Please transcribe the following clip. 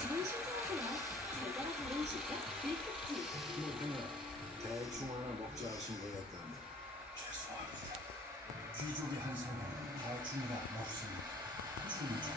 지금 신청하세요. 잘 다르시죠? 밀크티. 그냥 대충 하나 먹자 하신 거였다면 죄송합니다. 귀족의 한 사람은 대충이나 먹습니다. 춤을 좀